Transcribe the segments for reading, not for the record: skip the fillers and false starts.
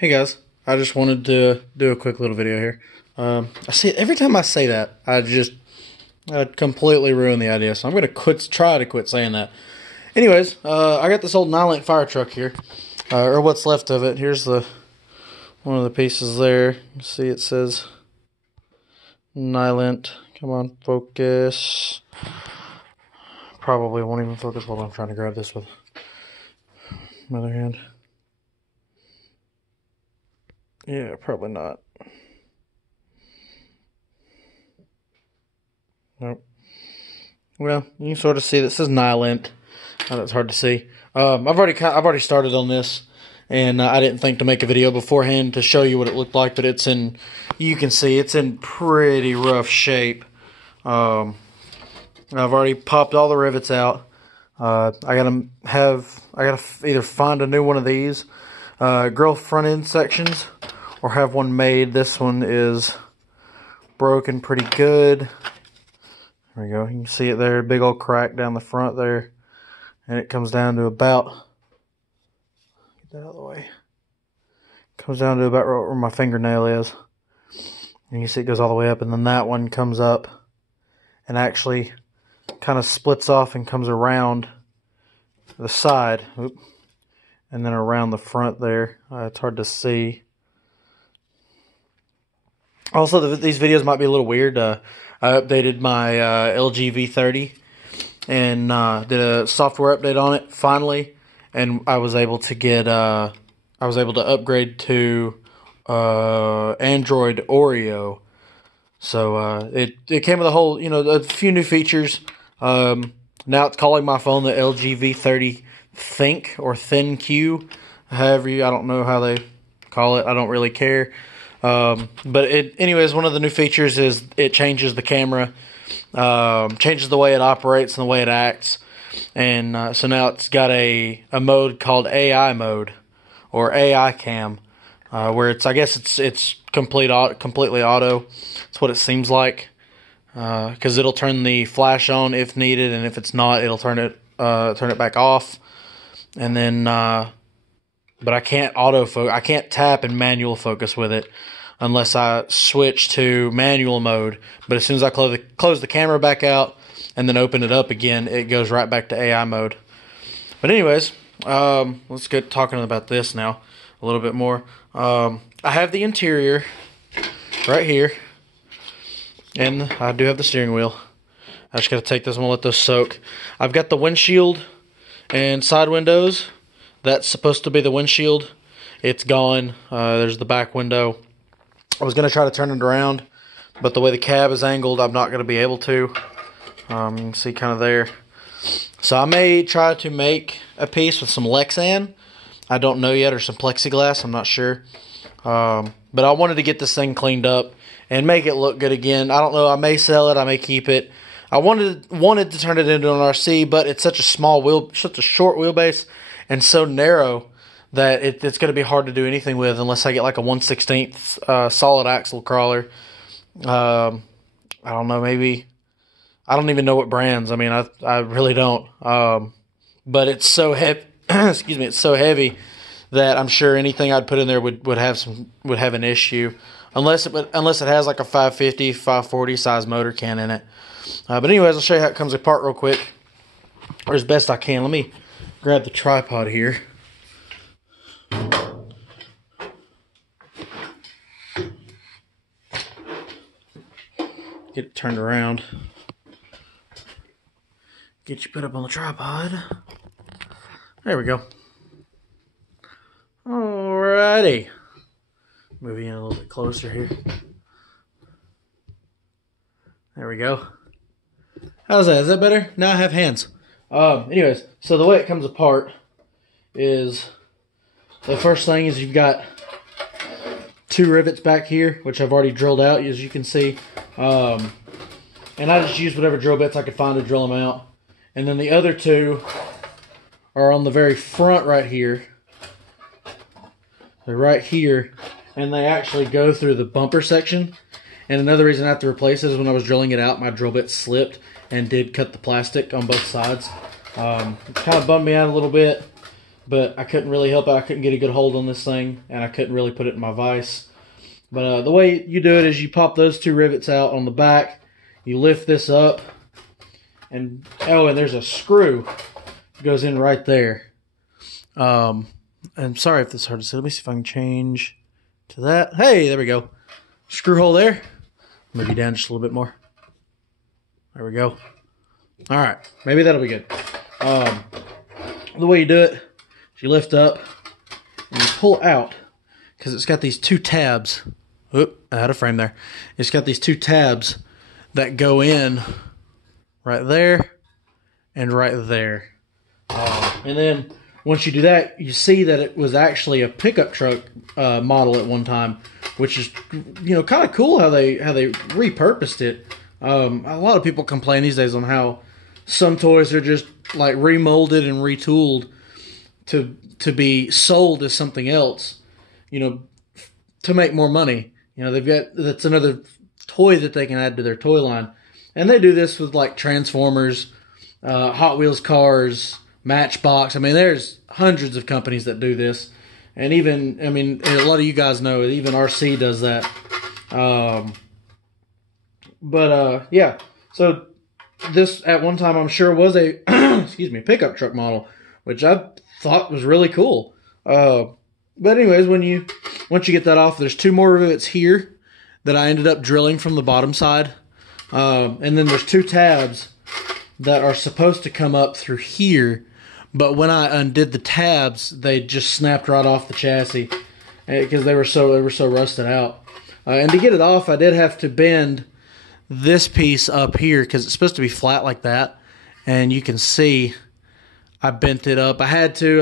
Hey guys, I just wanted to do a quick little video here. I see every time I say that, I'd completely ruin the idea. So I'm gonna try to quit saying that. Anyways, I got this old Nylint fire truck here, or what's left of it. Here's one of the pieces there. You see, it says Nylint. Come on, focus. Probably won't even focus. Hold on, I'm trying to grab this with my other hand. Yeah, probably not. Nope. Well, you can sort of see this is Nylint. I know it's hard to see. I've already started on this, and I didn't think to make a video beforehand to show you what it looked like, but you can see it's in pretty rough shape. I've already popped all the rivets out. I gotta either find a new one of these, grill front end sections, or have one made. This one is broken pretty good. There we go. You can see it there, big old crack down the front there, and it comes down to about, get that out of the way, comes down to about right where my fingernail is, and you see it goes all the way up, and then that one comes up and actually kind of splits off and comes around the side, and then around the front there. It's hard to see. Also, these videos might be a little weird. I updated my LG V30 and did a software update on it finally, and I was able to upgrade to Android Oreo. So it came with a whole, a few new features. Now it's calling my phone the LG V30 Think or Thin Q. However, I don't know how they call it. I don't really care. But anyways, one of the new features is it changes the camera, changes the way it operates and the way it acts, and so now it's got a mode called AI mode or AI cam, where I guess it's completely auto. That's what it seems like, because it'll turn the flash on if needed, and if it's not, it'll turn it back off, and then. But I can't autofocus. I can't tap and manual focus with it unless I switch to manual mode. But as soon as I close the camera back out and then open it up again, it goes right back to AI mode. But anyways, let's get talking about this now a little bit more. I have the interior right here, and I do have the steering wheel. I just got to take this one and let those soak. I've got the windshield and side windows. That's supposed to be the windshield. It's gone. There's the back window. I was going to try to turn it around, but the way the cab is angled, I'm not going to be able to. You can see kind of there. So I may try to make a piece with some Lexan. I don't know yet, or some plexiglass. I'm not sure. But I wanted to get this thing cleaned up and make it look good again. I don't know. I may sell it. I may keep it. I wanted to turn it into an RC, but it's such a short wheelbase and so narrow that it's going to be hard to do anything with unless I get like a 1/16 solid axle crawler. I don't know, maybe. I don't even know what brands. I mean, I really don't. But it's so heavy. Excuse me, it's so heavy that I'm sure anything I'd put in there would have an issue, unless it has like a 550, 540 size motor can in it. But anyways, I'll show you how it comes apart real quick, or as best I can. Let me grab the tripod here. Get it turned around. Get you put up on the tripod. There we go. Alrighty. Moving in a little bit closer here. There we go. How's that? Is that better? Now I have hands. Anyways, so the way it comes apart is, the first thing is you've got two rivets back here, which I've already drilled out, as you can see. And I just used whatever drill bits I could find to drill them out. And then the other two are on the very front right here. They're right here, and they actually go through the bumper section. And another reason I have to replace it is when I was drilling it out, my drill bit slipped and did cut the plastic on both sides. It kind of bummed me out a little bit, but I couldn't really help it. I couldn't get a good hold on this thing, and I couldn't really put it in my vise. But the way you do it is you pop those 2 rivets out on the back, you lift this up, and there's a screw that goes in right there. I'm sorry if this is hard to see. Let me see if I can change to that. Hey, there we go. Screw hole there. Move you down just a little bit more. There we go. All right, maybe that'll be good. The way you do it is you lift up and you pull out, because it's got these 2 tabs. Oop, I had a frame there. It's got these 2 tabs that go in right there and right there. And then once you do that, you see that it was actually a pickup truck model at one time, which is, you know, kind of cool how they repurposed it. A lot of people complain these days on how some toys are just like remolded and retooled to be sold as something else, you know, to make more money. You know, that's another toy that they can add to their toy line. And they do this with like Transformers, Hot Wheels cars, Matchbox. I mean, there's hundreds of companies that do this. And even, I mean, a lot of you guys know, even RC does that. Yeah. So this, at one time, I'm sure was a, pickup truck model, which I thought was really cool. But anyways, once you get that off, there's 2 more rivets here that I ended up drilling from the bottom side. And then there's 2 tabs that are supposed to come up through here, but when I undid the tabs, they just snapped right off the chassis because they were so rusted out. And to get it off, I did have to bend this piece up here because it's supposed to be flat like that, and you can see I bent it up. I had to.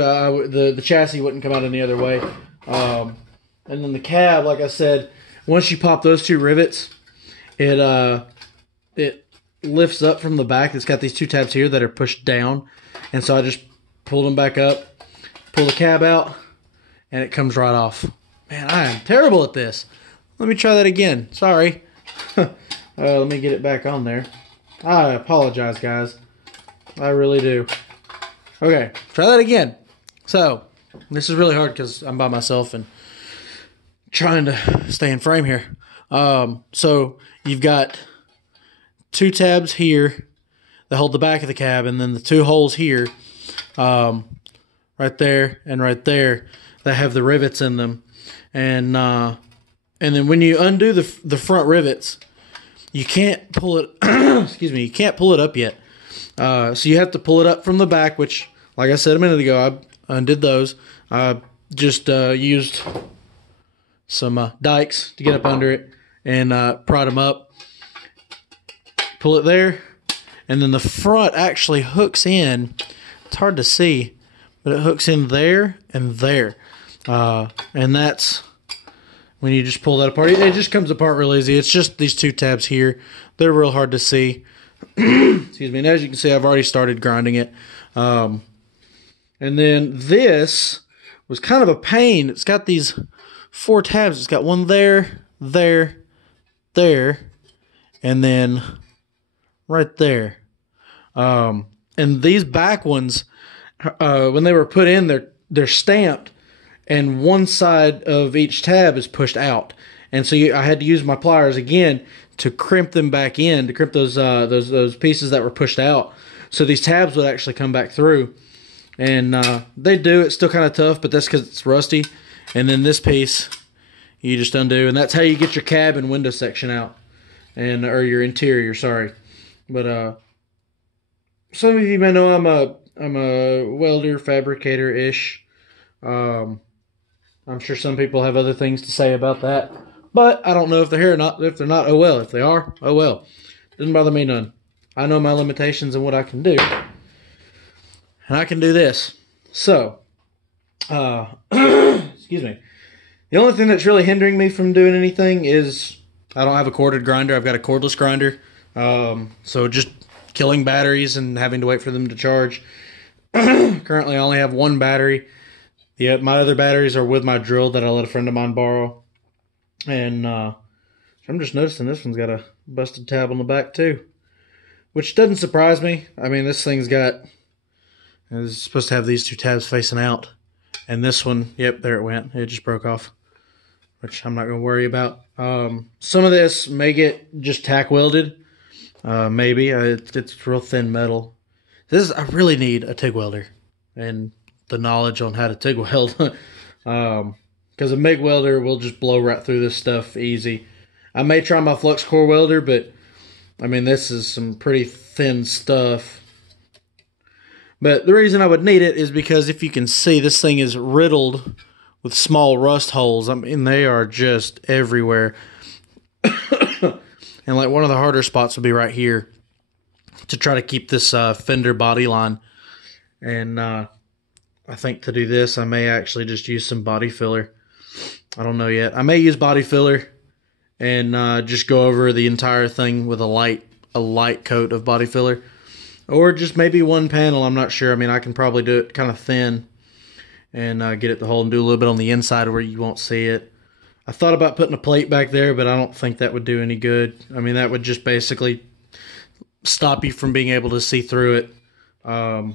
The chassis wouldn't come out any other way. And then the cab, like I said, once you pop those 2 rivets, it lifts up from the back. It's got these 2 tabs here that are pushed down, and so I just pulled them back up, pull the cab out, and it comes right off. Man, I am terrible at this. Let me try that again. Sorry. Let me get it back on there. I apologize, guys. I really do. Okay, try that again. So, this is really hard because I'm by myself and trying to stay in frame here. So, you've got 2 tabs here that hold the back of the cab, and then the 2 holes here, right there and right there, that have the rivets in them. And then when you undo the front rivets, you can't pull it. You can't pull it up yet. So you have to pull it up from the back, which, like I said a minute ago, I undid those. I just used some dikes to get up under it and prod them up. Pull it there, and then the front actually hooks in. It's hard to see, but it hooks in there and there. And that's when you just pull that apart. It just comes apart real easy. It's just these 2 tabs here. They're real hard to see. Excuse me. And as you can see, I've already started grinding it. And then this was kind of a pain. It's got these 4 tabs. It's got one there, there, there, and then right there. And these back ones, when they were put in, they're stamped, and one side of each tab is pushed out. And so I had to use my pliers again to crimp them back in, to crimp those pieces that were pushed out, so these tabs would actually come back through. And they do. It's still kind of tough, but that's because it's rusty. And then this piece, you just undo, and that's how you get your cab and window section out, or your interior. Sorry, but some of you may know I'm a welder, fabricator ish. I'm sure some people have other things to say about that, but I don't know if they're here or not. If they're not, oh well. If they are, oh well. Doesn't bother me none. I know my limitations and what I can do, and I can do this. So, excuse me. The only thing that's really hindering me from doing anything is I don't have a corded grinder. I've got a cordless grinder. So just killing batteries and having to wait for them to charge. Currently, I only have 1 battery. Yeah, my other batteries are with my drill that I let a friend of mine borrow. And I'm just noticing this one's got a busted tab on the back too, which doesn't surprise me. I mean, this thing's got, it's supposed to have these 2 tabs facing out. And this one, yep, there it went. It just broke off, which I'm not going to worry about. Some of this may get just tack welded. Maybe. It's real thin metal. I really need a TIG welder and the knowledge on how to TIG weld. Because a MIG welder will just blow right through this stuff easy. I may try my flux core welder, but I mean, this is some pretty thin stuff. But the reason I would need it is because if you can see, this thing is riddled with small rust holes. I mean, they are just everywhere. And like one of the harder spots would be right here to try to keep this fender body line. And I think to do this, I may actually just use some body filler. I don't know yet. I may use body filler and just go over the entire thing with a light coat of body filler. Or just maybe one panel, I'm not sure. I mean, I can probably do it kind of thin and get it to hold and do a little bit on the inside where you won't see it. I thought about putting a plate back there, but I don't think that would do any good. I mean, that would just basically stop you from being able to see through it. Yeah.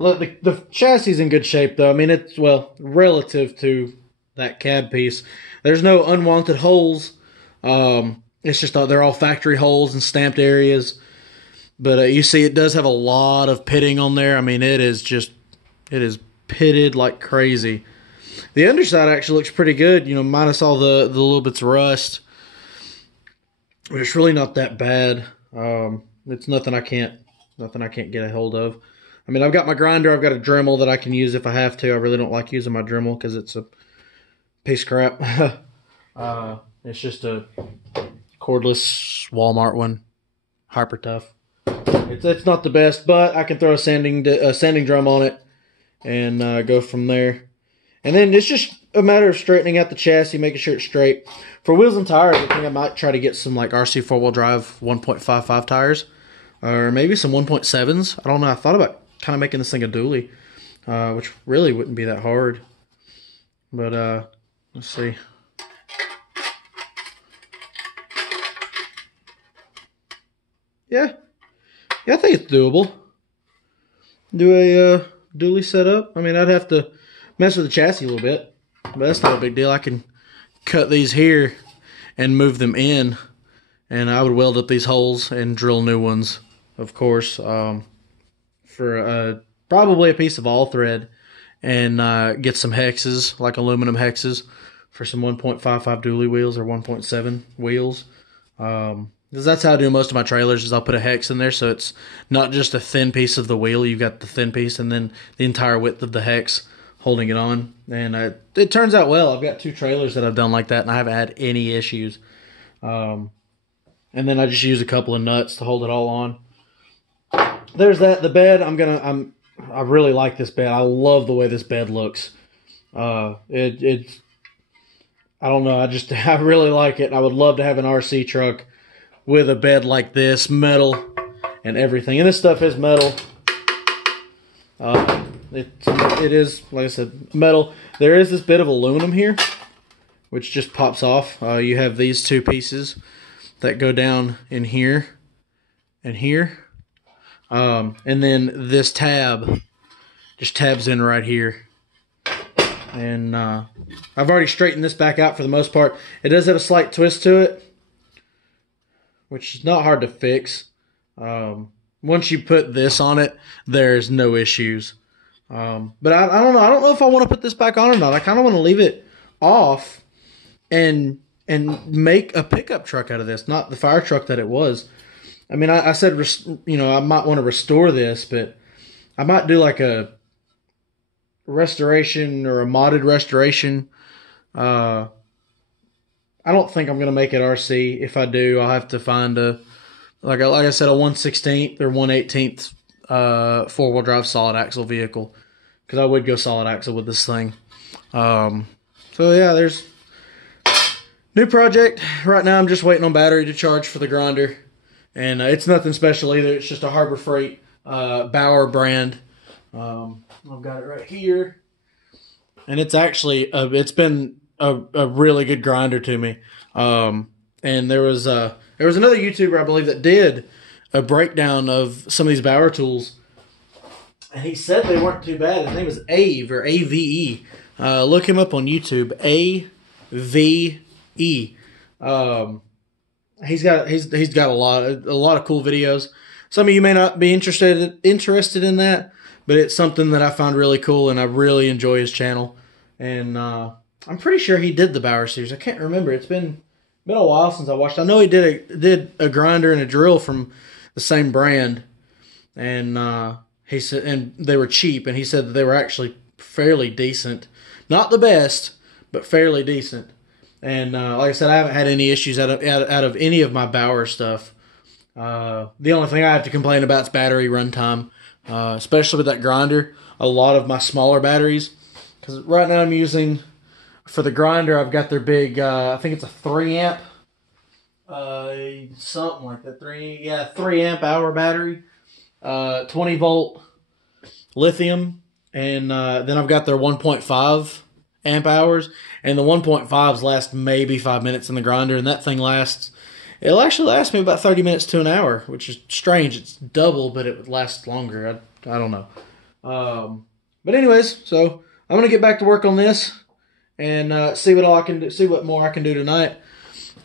Look, the chassis is in good shape, though. I mean, it's, well, relative to that cab piece. There's no unwanted holes. It's just they're all factory holes and stamped areas. But you see it does have a lot of pitting on there. I mean, it is pitted like crazy. The underside actually looks pretty good, you know, minus all the little bits of rust. But it's really not that bad. It's nothing I can't get a hold of. I mean, I've got my grinder. I've got a Dremel that I can use if I have to. I really don't like using my Dremel because it's a piece of crap. It's just a cordless Walmart one, hyper tough. It's not the best, but I can throw a sanding drum on it and go from there. And then it's just a matter of straightening out the chassis, making sure it's straight. For wheels and tires, I think I might try to get some like RC four-wheel drive 1.55 tires, or maybe some 1.7s. I don't know. I thought about kind of making this thing a dually, which really wouldn't be that hard. But let's see. Yeah, I think it's doable. Do a dually setup. I mean, I'd have to mess with the chassis a little bit, but that's not a big deal. I can cut these here and move them in, and I would weld up these holes and drill new ones, of course, for probably a piece of all thread, and get some hexes, like aluminum hexes, for some 1.55 dually wheels or 1.7 wheels. Because that's how I do most of my trailers, is I'll put a hex in there so it's not just a thin piece of the wheel. You've got the thin piece and then the entire width of the hex holding it on. And it turns out well. I've got 2 trailers that I've done like that, and I haven't had any issues. And then I just use a couple of nuts to hold it all on. There's that. The bed, I really like this bed. I love the way this bed looks. I don't know. I really like it. I would love to have an RC truck with a bed like this, metal and everything. And this stuff is metal. It is, like I said, metal. There is this bit of aluminum here, which just pops off. You have these 2 pieces that go down in here and here. And then this tab just tabs in right here. And I've already straightened this back out for the most part. It does have a slight twist to it, which is not hard to fix. Once you put this on it, there's no issues. But I don't know. I don't know if I want to put this back on or not. I kind of want to leave it off and make a pickup truck out of this, not the fire truck that it was. I mean, I said, you know, I might want to restore this, but I might do like a restoration or a modded restoration. I don't think I'm going to make it RC. If I do, I'll have to find like I said, a 1/16 or 1/18 4-wheel drive solid axle vehicle, because I would go solid axle with this thing. So yeah, there's new project. Right now I'm just waiting on battery to charge for the grinder, and it's nothing special either. It's just a Harbor Freight Bauer brand. I've got it right here, and it's actually it's been a really good grinder to me. And there was another YouTuber, I believe, that did a breakdown of some of these Bauer tools, and he said they weren't too bad. His name is Ave, or AVE. Look him up on YouTube. AVE. He's got a lot of cool videos. Some of you may not be interested in that, but it's something that I found really cool, and I really enjoy his channel. And I'm pretty sure he did the Bauer series. I can't remember. It's been a while since I watched. I know he did a grinder and a drill from the same brand, and he said, and they were cheap, and he said that they were actually fairly decent. Not the best, but fairly decent. And like I said, I haven't had any issues out of any of my Bauer stuff. The only thing I have to complain about is battery runtime, especially with that grinder. A lot of my smaller batteries, because right now I'm using, for the grinder, I've got their big, I think it's a 3 amp, something like that, 3 amp hour battery, 20 volt lithium, and then I've got their 1.5 amp hours, and the 1.5s last maybe 5 minutes in the grinder, and that thing it'll actually last me about 30 minutes to an hour, which is strange. It's double, but it would last longer. I don't know. But anyways, so I'm gonna get back to work on this and see what more I can do tonight,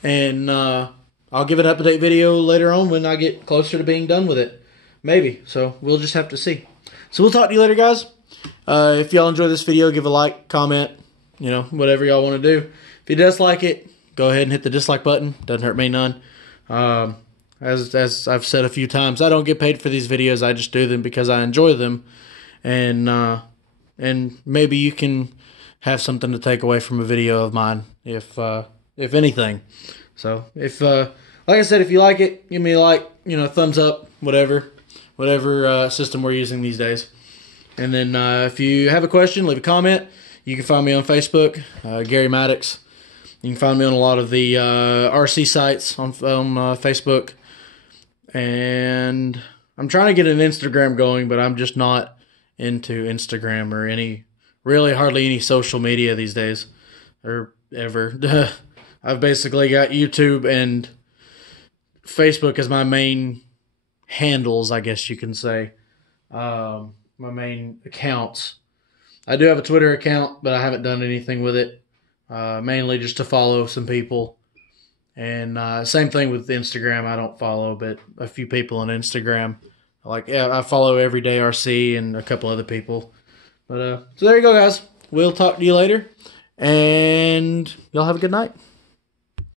and I'll give an update video later on when I get closer to being done with it. Maybe. So we'll just have to see. So we'll talk to you later, guys. If y'all enjoy this video, give a like, comment, whatever y'all want to do. If you dislike it, go ahead and hit the dislike button. Doesn't hurt me none. As I've said a few times, I don't get paid for these videos. I just do them because I enjoy them, and maybe you can have something to take away from a video of mine, if anything. So like I said, if you like it, give me a like, thumbs up, whatever system we're using these days. And then if you have a question, leave a comment. You can find me on Facebook, Gary Maddox. You can find me on a lot of the RC sites on Facebook. And I'm trying to get an Instagram going, but I'm just not into Instagram or hardly any social media these days, or ever. I've basically got YouTube and Facebook as my main handles, I guess you can say. My main accounts. I do have a Twitter account, but I haven't done anything with it. Mainly just to follow some people. And same thing with Instagram. I don't follow, but a few people on Instagram. I follow Everyday RC and a couple other people. But so there you go, guys. We'll talk to you later. And y'all have a good night.